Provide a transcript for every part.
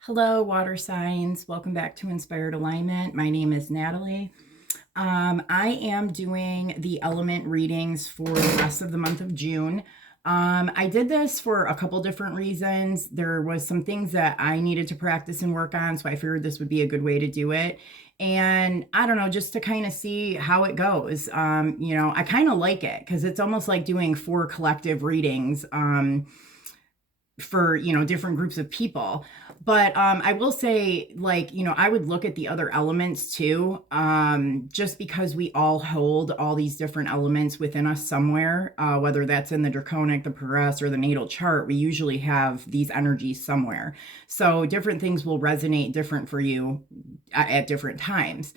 Hello, water signs. Welcome back to Inspired Alignment. My name is Natalie. I am doing the element readings for the rest of the month of June. I did this for a couple different reasons. There was some things that I needed to practice and work on, so I figured this would be a good way to do it. And I don't know, just to kind of see how it goes. I kind of like it because it's almost like doing four collective readings. For different groups of people, but I will say, like, I would look at the other elements too, just because we all hold all these different elements within us somewhere, whether that's in the draconic, the progress, or the natal chart. We usually have these energies somewhere, so different things will resonate different for you at different times.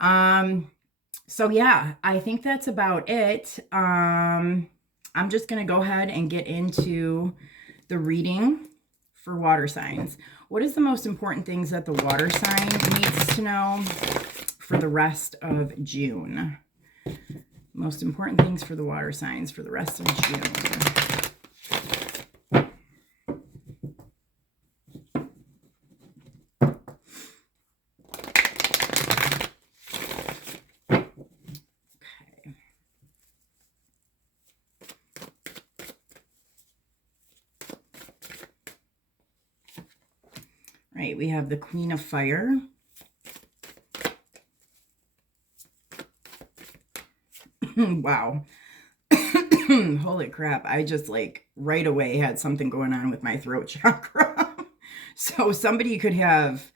So yeah, I think that's about it. I'm just gonna go ahead and get into the reading for water signs. What is the most important things that the water sign needs to know for the rest of June? Most important things for the water signs for the rest of June. Right, we have the Queen of Fire. Wow. Holy crap. I just like right away had something going on with my throat chakra. So somebody could have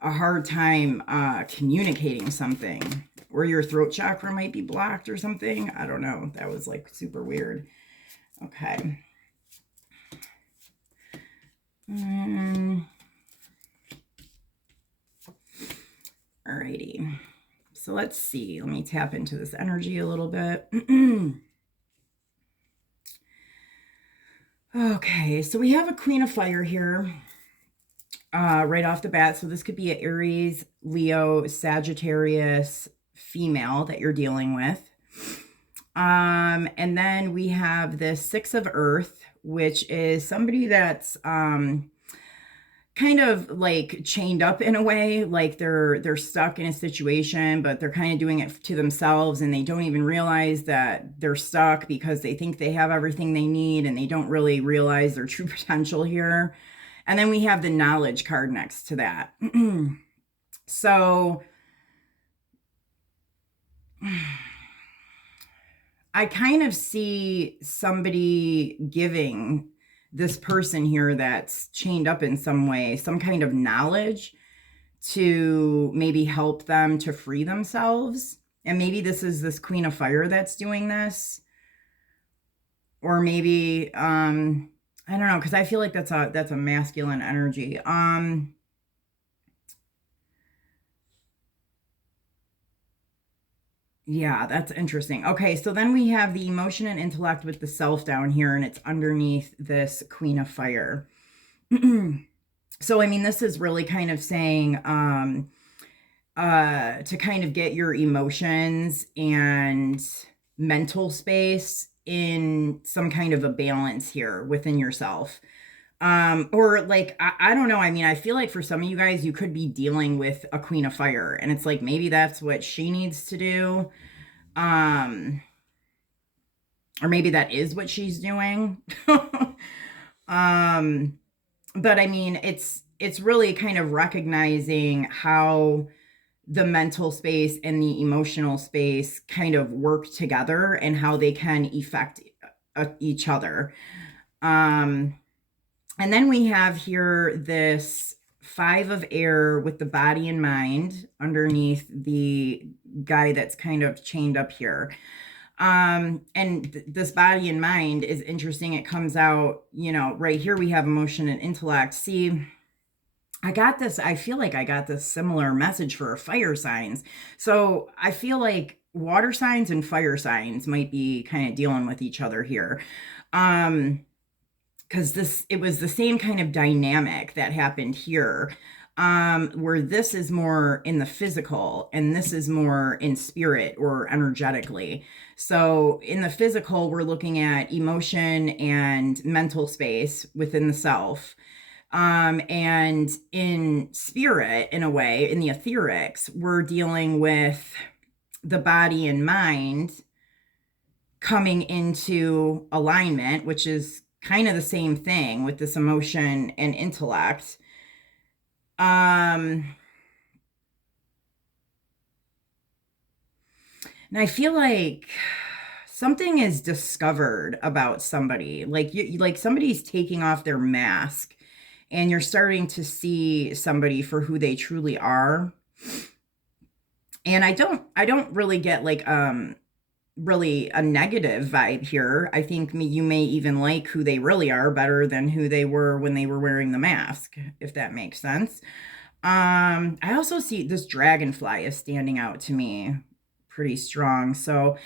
a hard time communicating something, or your throat chakra might be blocked or something. I don't know. That was like super weird. Okay. Alrighty. So let's see. Let me tap into this energy a little bit. Okay, so we have a Queen of Fire here right off the bat. So this could be an Aries, Leo, Sagittarius female that you're dealing with. And then we have the Six of Earth, which is somebody that's kind of like chained up in a way, like they're stuck in a situation, but they're kind of doing it to themselves, and they don't even realize that they're stuck because they think they have everything they need, and they don't really realize their true potential here. And then we have the Knowledge card next to that. So I kind of see somebody giving this person here that's chained up in some way some kind of knowledge to maybe help them to free themselves. And maybe this is this Queen of Fire that's doing this, or maybe I don't know, because I feel like that's a masculine energy. Yeah, that's interesting. Okay, so then we have the emotion and intellect with the self down here, and it's underneath this Queen of Fire. So, I mean, this is really kind of saying to kind of get your emotions and mental space in some kind of a balance here within yourself. Or like, I don't know. I mean, I feel like for some of you guys, you could be dealing with a Queen of Fire, and it's like maybe that's what she needs to do. Or maybe that is what she's doing. But I mean, it's really kind of recognizing how the mental space and the emotional space kind of work together and how they can affect each other. And then we have here this Five of Air with the body and mind underneath the guy that's kind of chained up here. And this body and mind is interesting. It comes out, right here we have emotion and intellect. See, I feel like I got this similar message for fire signs. So I feel like water signs and fire signs might be kind of dealing with each other here. Because it was the same kind of dynamic that happened here, where this is more in the physical and this is more in spirit or energetically. So in the physical, we're looking at emotion and mental space within the self. And in spirit, in a way, in the etherics, we're dealing with the body and mind coming into alignment, which is kind of the same thing with this emotion and intellect. And I feel like something is discovered about somebody, like like somebody's taking off their mask and you're starting to see somebody for who they truly are. And I don't really get like really a negative vibe here. I think you may even like who they really are better than who they were when they were wearing the mask, if that makes sense. I also see this dragonfly is standing out to me pretty strong. So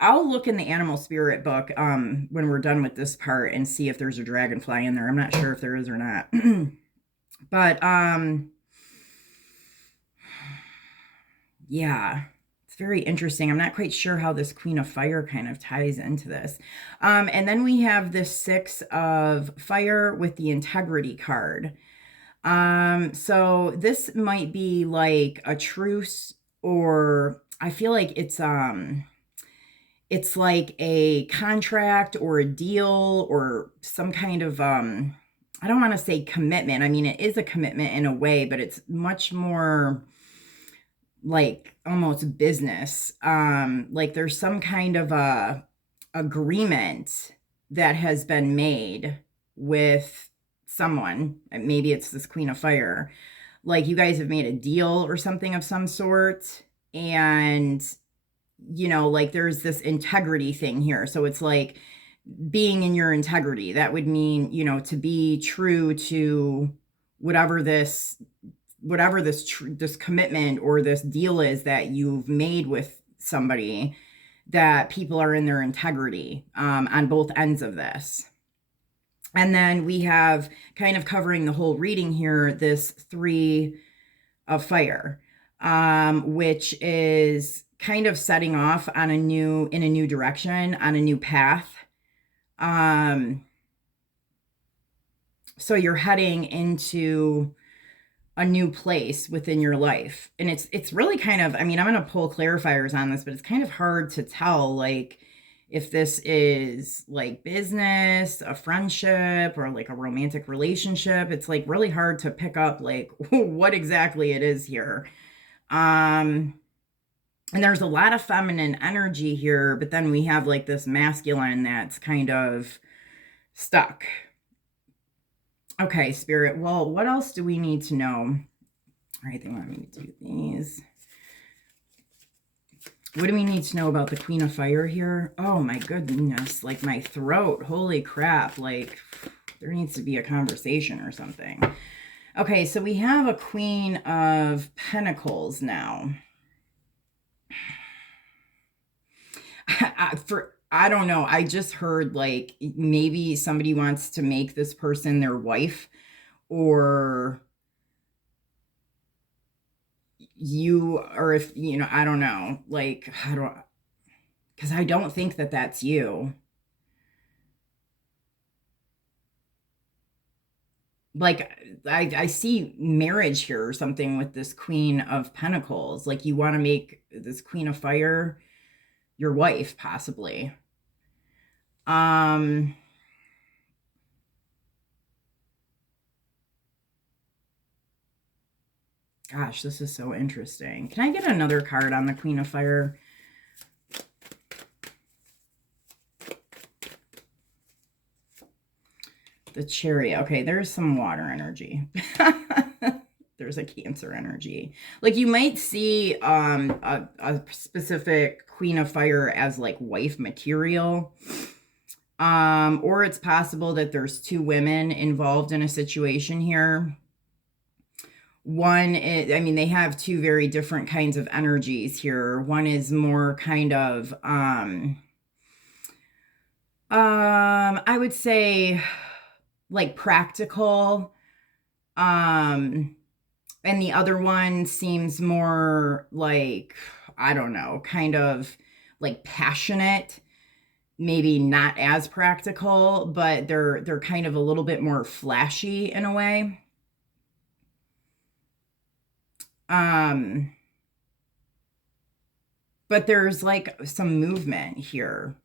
I'll look in the animal spirit book when we're done with this part and see if there's a dragonfly in there. I'm not sure if there is or not. But yeah, it's very interesting. I'm not quite sure how this Queen of Fire kind of ties into this. And then we have the Six of Fire with the Integrity card. So this might be like a truce, or I feel like it's like a contract or a deal or some kind of I don't want to say commitment. I mean, it is a commitment in a way, but it's much more like almost business. Like there's some kind of a agreement that has been made with someone. Maybe it's this Queen of Fire. Like you guys have made a deal or something of some sort. And, like there's this integrity thing here. So it's like being in your integrity. That would mean, to be true to whatever this commitment or this deal is that you've made with somebody, that people are in their integrity on both ends of this. And then we have kind of covering the whole reading here, this Three of Fire, which is kind of setting off in a new direction, on a new path. So you're heading into a new place within your life. And it's really kind of, I mean, I'm going to pull clarifiers on this, but it's kind of hard to tell, like, if this is like business, a friendship, or like a romantic relationship. It's like really hard to pick up like what exactly it is here. And there's a lot of feminine energy here, but then we have like this masculine that's kind of stuck. Okay, Spirit. Well, what else do we need to know? All right, they want me to do these. What do we need to know about the Queen of Fire here? Oh my goodness, like my throat. Holy crap, like there needs to be a conversation or something. Okay, so we have a Queen of Pentacles now. I don't know. I just heard like maybe somebody wants to make this person their wife, or if, I don't know, like, because I don't think that that's you. Like, I see marriage here or something with this Queen of Pentacles. Like, you want to make this Queen of Fire your wife, possibly. Gosh, this is so interesting. Can I get another card on the Queen of Fire? The Chariot. Okay, there's some water energy. There's a Cancer energy. Like you might see a specific Queen of Fire as like wife material. Or it's possible that there's two women involved in a situation here. One is, I mean, they have two very different kinds of energies here. One is more kind of, I would say like practical. And the other one seems more like, I don't know, kind of like passionate. maybe not as practical, but they're kind of a little bit more flashy in a way. Um, but there's like some movement here.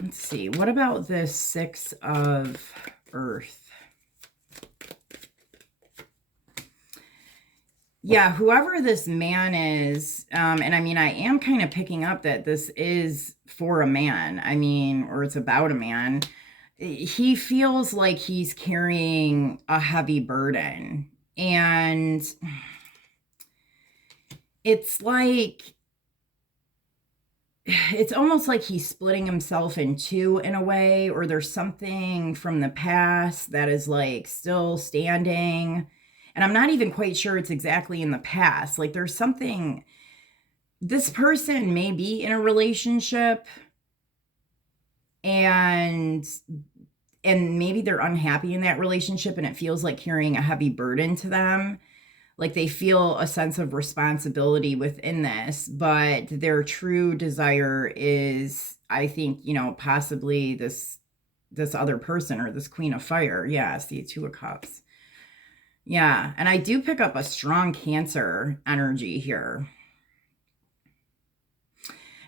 Let's see. What about this Six of Earth? Yeah, whoever this man is, and I mean, I am kind of picking up that this is for a man. I mean, or it's about a man. He feels like he's carrying a heavy burden. And it's like, it's almost like he's splitting himself in two in a way, or there's something from the past that is like still standing. And I'm not even quite sure it's exactly in the past. Like there's something, this person may be in a relationship and maybe they're unhappy in that relationship and it feels like carrying a heavy burden to them. Like they feel a sense of responsibility within this, but their true desire is, I think, you know, possibly this other person or this Queen of Fire. Yeah, see, Two of Cups. Yeah, and I do pick up a strong Cancer energy here.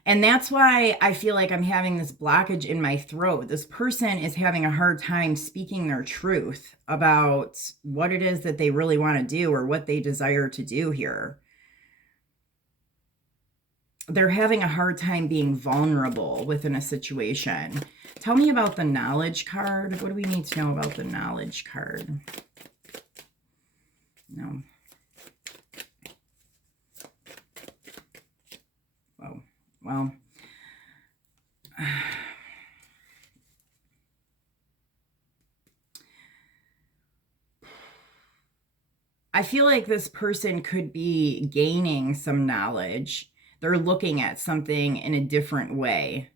And that's why I feel like I'm having this blockage in my throat. This person is having a hard time speaking their truth about what it is that they really want to do or what they desire to do here. They're having a hard time being vulnerable within a situation. Tell me about the Knowledge card. What do we need to know about the Knowledge card? No. Oh, well. I feel like this person could be gaining some knowledge. They're looking at something in a different way.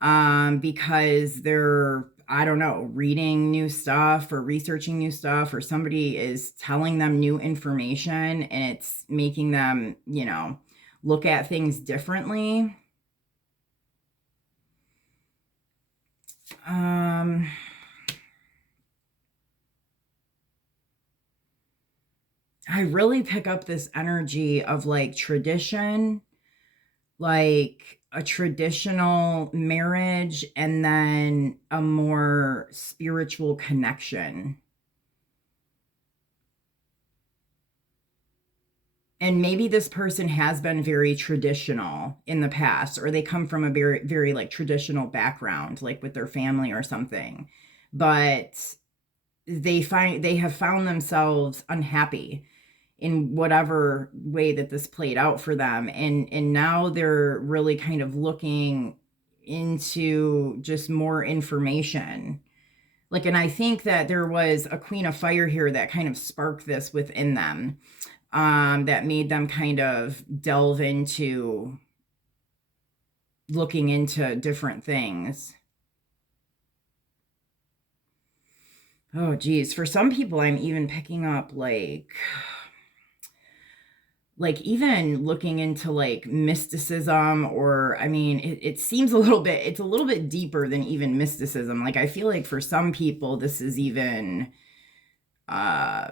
Because they're, I don't know, reading new stuff or researching new stuff, or somebody is telling them new information and it's making them, you know, look at things differently. I really pick up this energy of like tradition, like a traditional marriage, and then a more spiritual connection. And maybe this person has been very traditional in the past, or they come from a very, very like traditional background, like with their family or something. But they have found themselves unhappy in whatever way that this played out for them, and now they're really kind of looking into just more information. Like, and I think that there was a Queen of Fire here that kind of sparked this within them, that made them kind of delve into looking into different things. Oh geez, for some people I'm even picking up like even looking into like mysticism, or I mean it seems a little bit, it's a little bit deeper than even mysticism. Like I feel like for some people this is even I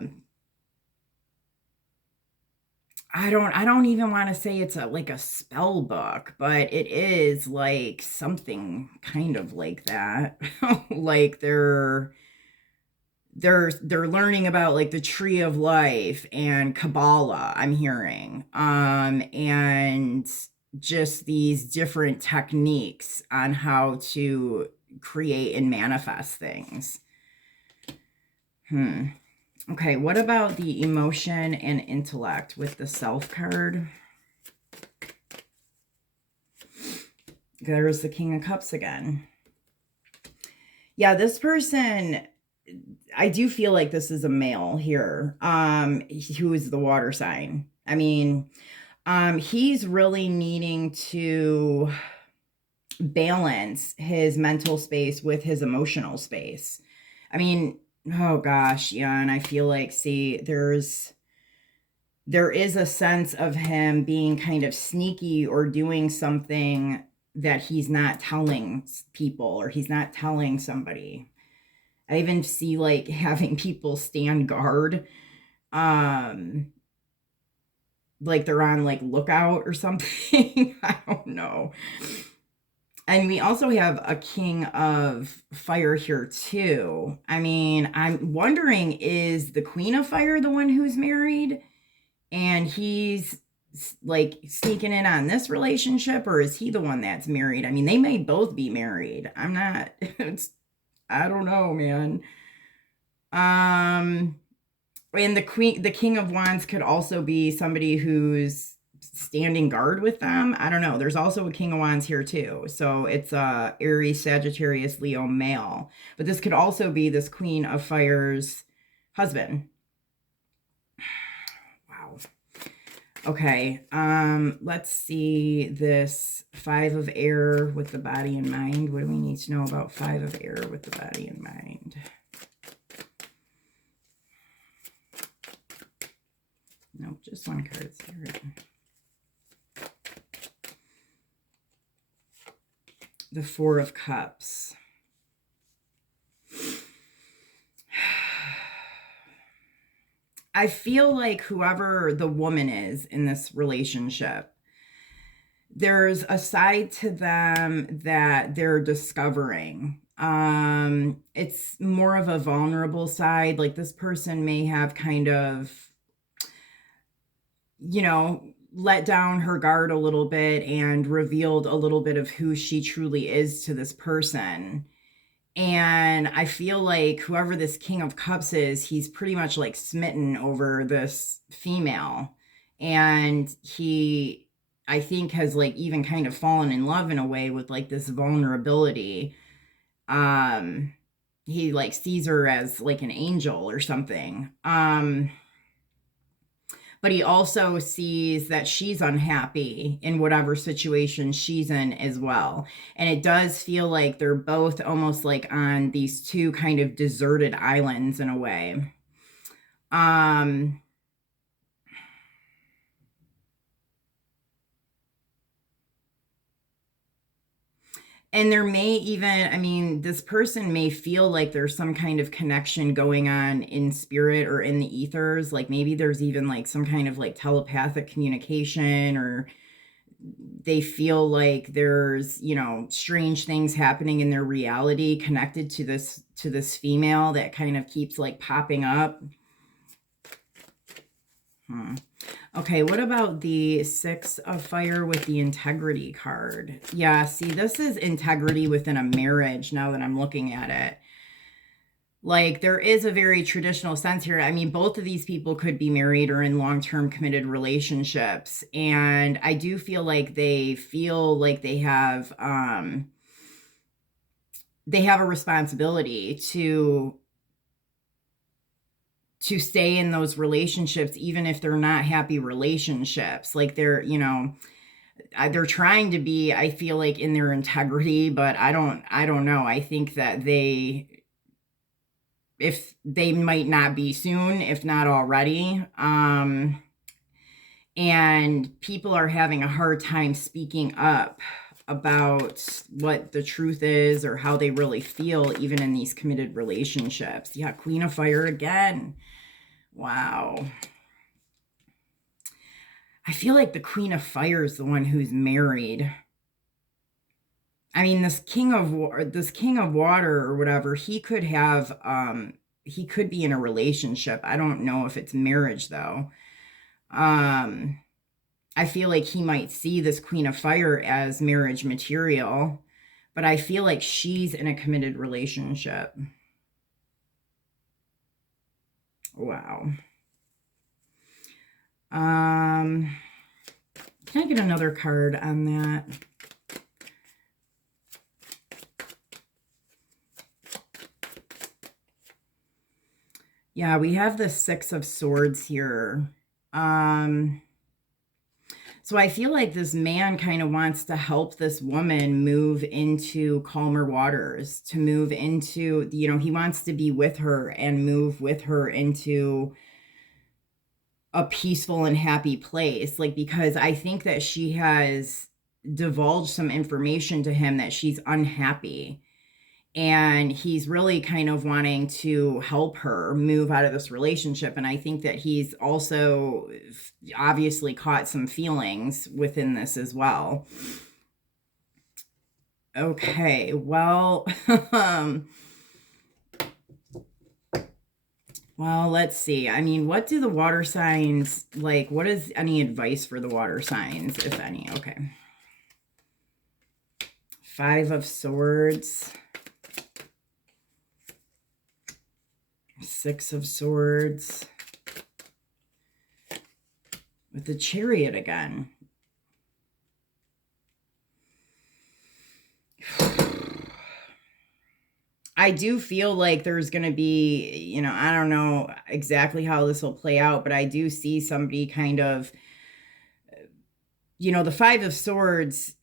don't even want to say it's a like a spell book, but it is like something kind of like that. Like they're learning about like the tree of life and Kabbalah, I'm hearing. And just these different techniques on how to create and manifest things. Okay, what about the emotion and intellect with the Self card? There's the King of Cups again. Yeah, this person, I do feel like this is a male here, who is the water sign. I mean, he's really needing to balance his mental space with his emotional space. I mean, oh gosh, yeah, and I feel like, see, there is a sense of him being kind of sneaky or doing something that he's not telling people, or he's not telling somebody. I even see like having people stand guard, um, like they're on like lookout or something. I don't know. And we also have a king of fire here too. I mean, I'm wondering, is the queen of fire the one who's married and he's like sneaking in on this relationship, or is he the one that's married? I mean, they may both be married. I'm not it's I don't know, man. Um and the king of wands could also be somebody who's standing guard with them. I don't know. There's also a king of wands here too. So it's a Aries, Sagittarius, Leo male. But this could also be this queen of fire's husband. Wow. Okay. Let's see this 5 of air with the body and mind. What do we need to know about 5 of air with the body and mind? Nope, just one card, Spirit. The 4 of cups. I feel like whoever the woman is in this relationship, there's a side to them that they're discovering. It's more of a vulnerable side. Like this person may have kind of, let down her guard a little bit and revealed a little bit of who she truly is to this person. And I feel like whoever this king of cups is, he's pretty much like smitten over this female. And he, I think, has like even kind of fallen in love in a way with like this vulnerability. He like sees her as like an angel or something. But he also sees that she's unhappy in whatever situation she's in as well. And it does feel like they're both almost like on these two kind of deserted islands in a way. And there may even, this person may feel like there's some kind of connection going on in spirit or in the ethers. Like maybe there's even like some kind of like telepathic communication, or they feel like there's, strange things happening in their reality connected to this female that kind of keeps like popping up. Okay, what about the 6 of fire with the integrity card? Yeah, see, this is integrity within a marriage now that I'm looking at it. Like, there is a very traditional sense here. I mean, both of these people could be married or in long-term committed relationships. And I do feel like they have a responsibility to stay in those relationships, even if they're not happy relationships. Like they're trying to be, I feel like, in their integrity, but I don't know. I think that if they might not be soon, if not already. And people are having a hard time speaking up about what the truth is or how they really feel, even in these committed relationships. Yeah, Queen of Fire again. Wow. I feel like the Queen of Fire is the one who's married. I mean, this King of Water or whatever, he could be in a relationship. I don't know if it's marriage though. I feel like he might see this Queen of Fire as marriage material, but I feel like she's in a committed relationship. Wow. Can I get another card on that? Yeah, we have the 6 of Swords here. So I feel like this man kind of wants to help this woman move into calmer waters, to move into, he wants to be with her and move with her into a peaceful and happy place. Like, because I think that she has divulged some information to him that she's unhappy. And he's really kind of wanting to help her move out of this relationship. And I think that he's also obviously caught some feelings within this as well. Okay, well, well, let's see. I mean, what do the water signs, like, what is any advice for the water signs, if any? Okay. 5 of Swords. 6 of Swords. With the Chariot again. I do feel like there's going to be, you know, I don't know exactly how this will play out, but I do see somebody kind of, you know, the 5 of Swords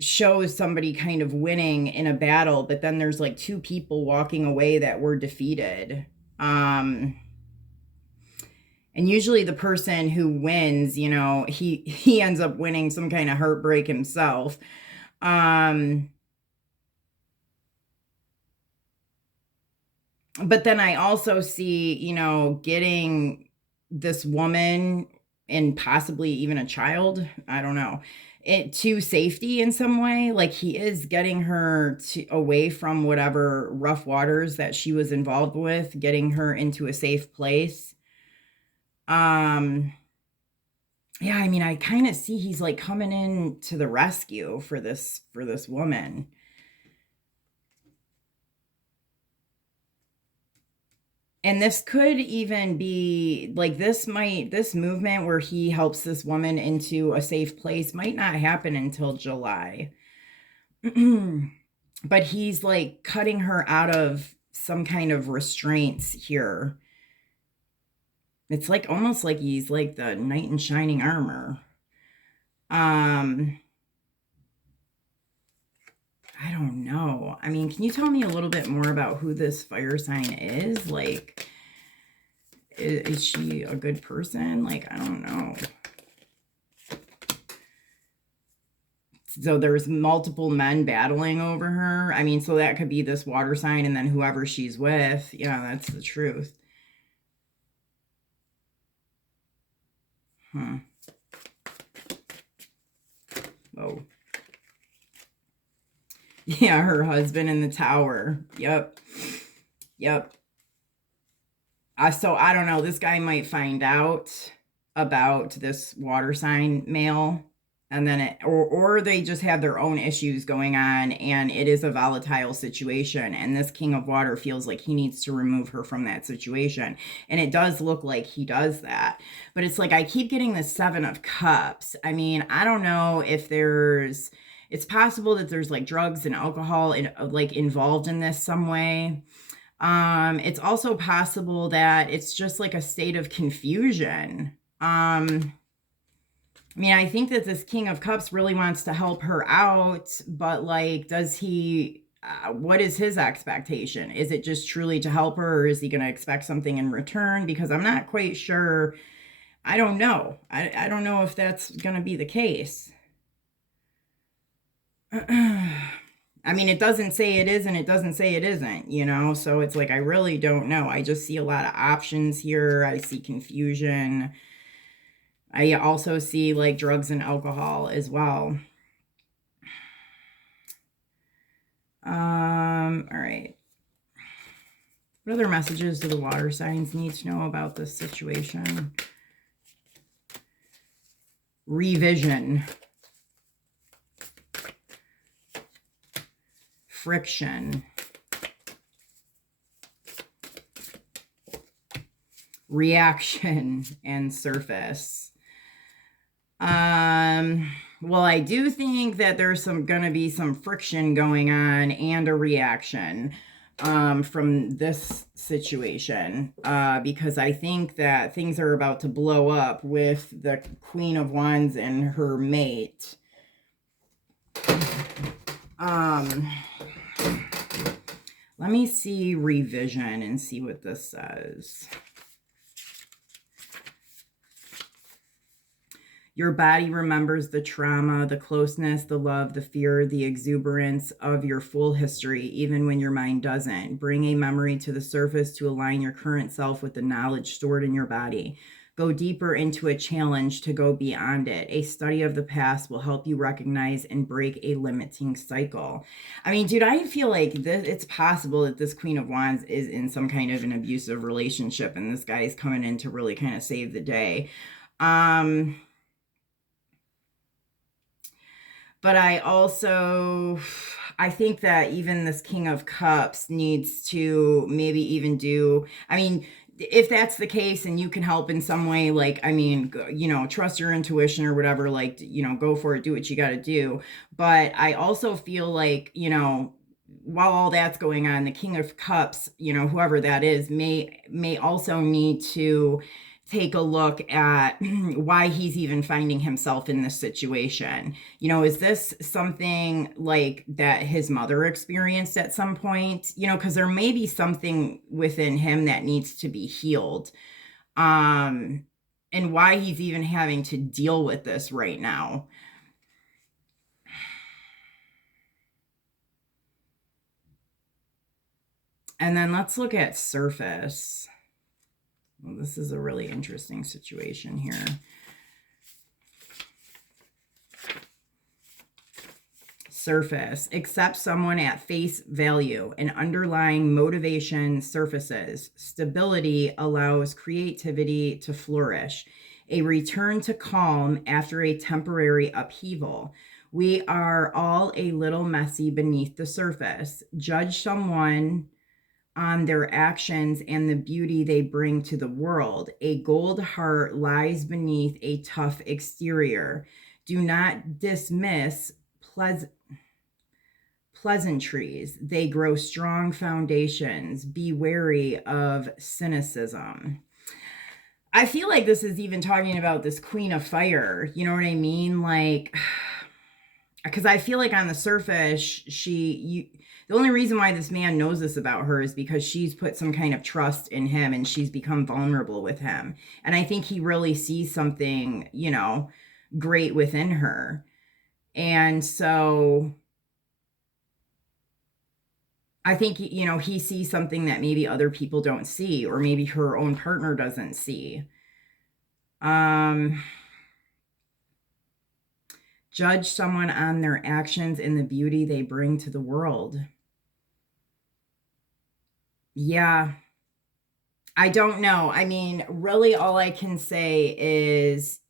shows somebody kind of winning in a battle, but then there's like 2 people walking away that were defeated. And usually the person who wins, you know, he ends up winning some kind of heartbreak himself. But then I also see, you know, getting this woman and possibly even a child, I don't know, it to safety in some way. Like he is getting her away from whatever rough waters that she was involved with, getting her into a safe place. Yeah, I mean, I kind of see he's like coming in to the rescue for this woman. And this could even be like this movement where he helps this woman into a safe place might not happen until July. But he's like cutting her out of some kind of restraints here. It's like almost like he's like the knight in shining armor. I don't know. I mean, can you tell me a little bit more about who this fire sign is? Like, is she a good person? Like, I don't know. So there's multiple men battling over her. I mean, so that could be this water sign and then whoever she's with. Yeah, that's the truth. Oh. Yeah, her husband in the tower. Yep. So I don't know. This guy might find out about this water sign male, and then or they just have their own issues going on, and it is a volatile situation. And this King of Water feels like he needs to remove her from that situation, and it does look like he does that. But it's like I keep getting the 7 of Cups. I mean, I don't know if there's. It's possible that there's like drugs and alcohol like involved in this some way. It's also possible that it's just like a state of confusion. I mean, I think that this King of Cups really wants to help her out, but like, does he, what is his expectation? Is it just truly to help her, or is he going to expect something in return? Because I'm not quite sure. I don't know. I don't know if that's going to be the case. I mean, it doesn't say it is and it doesn't say it isn't, you know? So it's like, I really don't know. I just see a lot of options here. I see confusion. I also see like drugs and alcohol as well. All right. What other messages do the water signs need to know about this situation? Revision. Friction, reaction, and surface. Well, I do think that there's gonna be some friction going on and a reaction from this situation, because I think that things are about to blow up with the Queen of Wands and her mate. Let me see revision and see what this says. Your body remembers the trauma, the closeness, the love, the fear, the exuberance of your full history, even when your mind doesn't. Bring a memory to the surface to align your current self with the knowledge stored in your body. Go deeper into a challenge to go beyond it. A study of the past will help you recognize and break a limiting cycle. I mean, dude, I feel like it's possible that this Queen of Wands is in some kind of an abusive relationship and this guy is coming in to really kind of save the day. But I think that even this King of Cups needs to maybe even do, I mean, if that's the case and you can help in some way, like, I mean, trust your intuition or whatever, like, go for it, do what you got to do. But I also feel like, while all that's going on, the King of Cups, whoever that is, may also need to take a look at why he's even finding himself in this situation. Is this something like that his mother experienced at some point? Because there may be something within him that needs to be healed. And why he's even having to deal with this right now. And then let's look at surface. Well, this is a really interesting situation here. Surface. Accept someone at face value. An underlying motivation surfaces. Stability allows creativity to flourish. A return to calm after a temporary upheaval. We are all a little messy beneath the surface. Judge someone on their actions and the beauty they bring to the world. A gold heart lies beneath a tough exterior. Do not dismiss pleasantries. They grow strong foundations. Be wary of cynicism. I feel like this is even talking about this Queen of Fire. You know what I mean? Like, because I feel like on the surface, the only reason why this man knows this about her is because she's put some kind of trust in him and she's become vulnerable with him. And I think he really sees something, great within her. And so I think, he sees something that maybe other people don't see, or maybe her own partner doesn't see. Judge someone on their actions and the beauty they bring to the world. Yeah. I don't know. I mean, really all I can say is,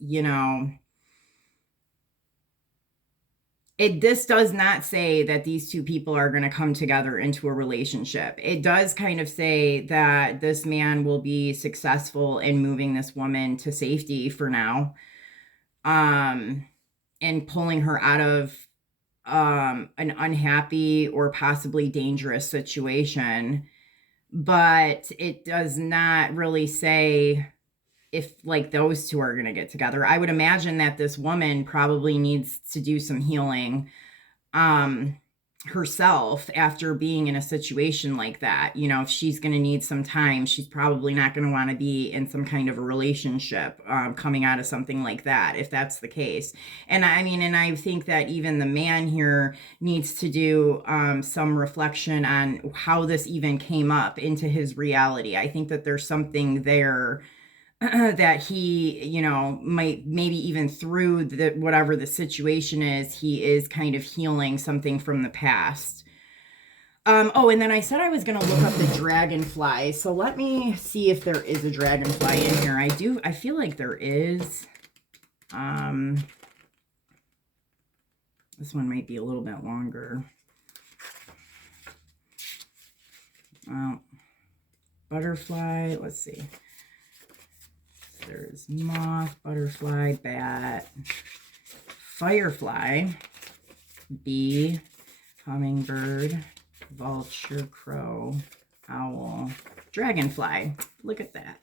this does not say that these two people are going to come together into a relationship. It does kind of say that this man will be successful in moving this woman to safety for now. And pulling her out of an unhappy or possibly dangerous situation. But it does not really say if like those two are going to get together. I would imagine that this woman probably needs to do some healing herself after being in a situation like that. If she's going to need some time, she's probably not going to want to be in some kind of a relationship coming out of something like that, if that's the case. And I think that even the man here needs to do some reflection on how this even came up into his reality. I think that there's something there that he, might maybe even through whatever the situation is, he is kind of healing something from the past. And then I said I was going to look up the dragonfly. So let me see if there is a dragonfly in here. I feel like there is. This one might be a little bit longer. Butterfly, let's see. There's moth, butterfly, bat, firefly, bee, hummingbird, vulture, crow, owl, dragonfly. Look at that.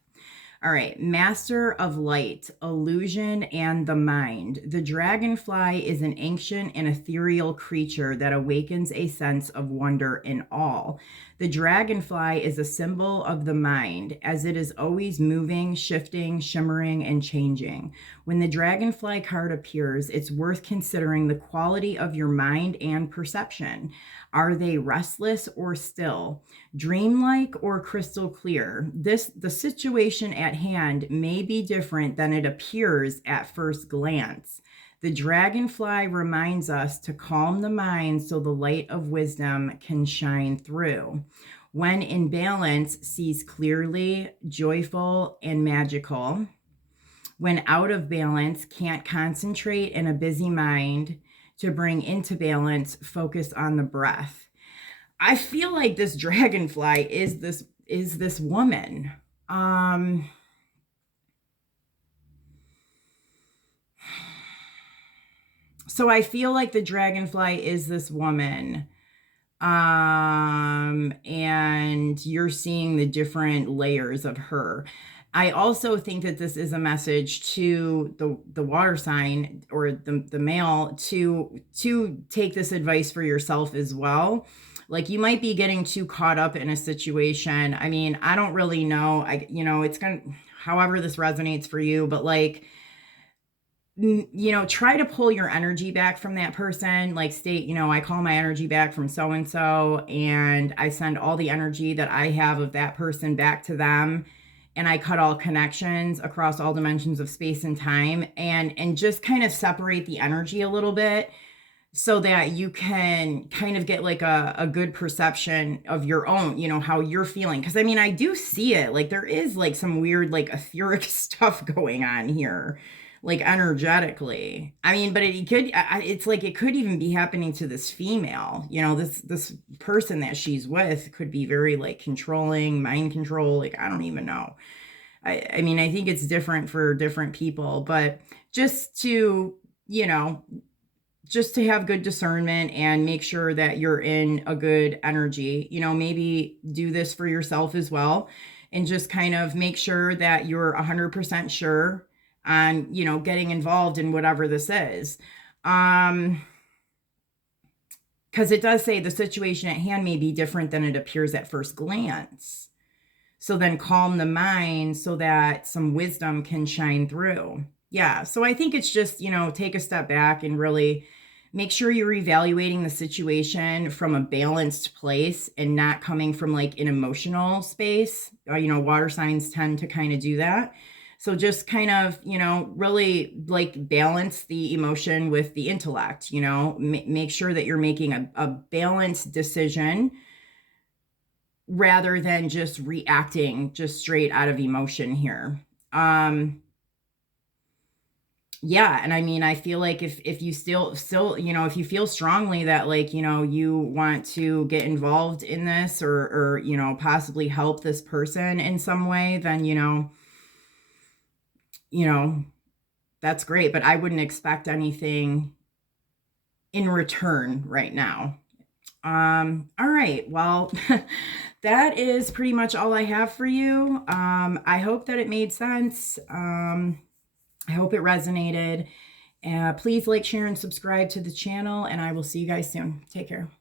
All right. Master of light, illusion, and the mind. The dragonfly is an ancient and ethereal creature that awakens a sense of wonder in all. The dragonfly is a symbol of the mind, as it is always moving, shifting, shimmering, and changing. When the dragonfly card appears, it's worth considering the quality of your mind and perception. Are they restless or still? Dreamlike or crystal clear? The situation at hand may be different than it appears at first glance. The dragonfly reminds us to calm the mind so the light of wisdom can shine through. When in balance, sees clearly, joyful, and magical. When out of balance, can't concentrate in a busy mind. To bring into balance, focus on the breath. I feel like this dragonfly is this woman. So I feel like the dragonfly is this woman. And you're seeing the different layers of her. I also think that this is a message to the water sign or the male to take this advice for yourself as well. Like, you might be getting too caught up in a situation. I mean, I don't really know. It's gonna, however this resonates for you, but like, try to pull your energy back from that person. Like, state, I call my energy back from so and so, and I send all the energy that I have of that person back to them, and I cut all connections across all dimensions of space and time, and just kind of separate the energy a little bit so that you can kind of get like a good perception of your own, how you're feeling. Because I mean, I do see it, like there is like some weird like etheric stuff going on here, like energetically. I mean, but it's like it could even be happening to this female. This person that she's with could be very like controlling, mind control. Like, I don't even know. I mean, I think it's different for different people, but just to have good discernment and make sure that you're in a good energy. Maybe do this for yourself as well, and just kind of make sure that you're 100% sure on, getting involved in whatever this is. Because it does say the situation at hand may be different than it appears at first glance. So then calm the mind so that some wisdom can shine through. Yeah. So I think it's just, take a step back and really make sure you're evaluating the situation from a balanced place and not coming from like an emotional space. Water signs tend to kind of do that. So just kind of, really like balance the emotion with the intellect, make sure that you're making a balanced decision rather than just reacting just straight out of emotion here. Yeah. And I mean, I feel like if you still, if you feel strongly that like, you want to get involved in this or, possibly help this person in some way, then, that's great, but I wouldn't expect anything in return right now. All right. Well, that is pretty much all I have for you. I hope that it made sense. I hope it resonated. Please like, share, and subscribe to the channel, and I will see you guys soon. Take care.